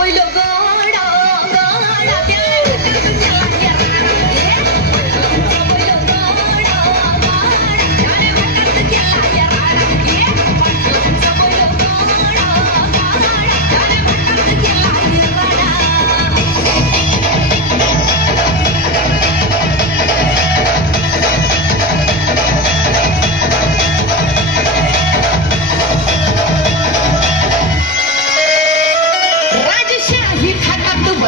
কইল গো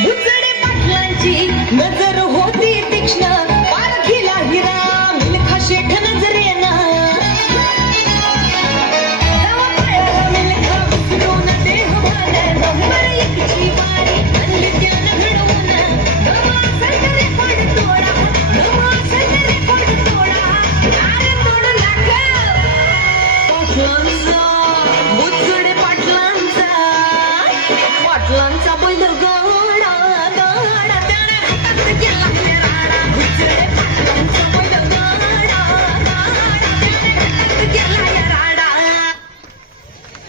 Good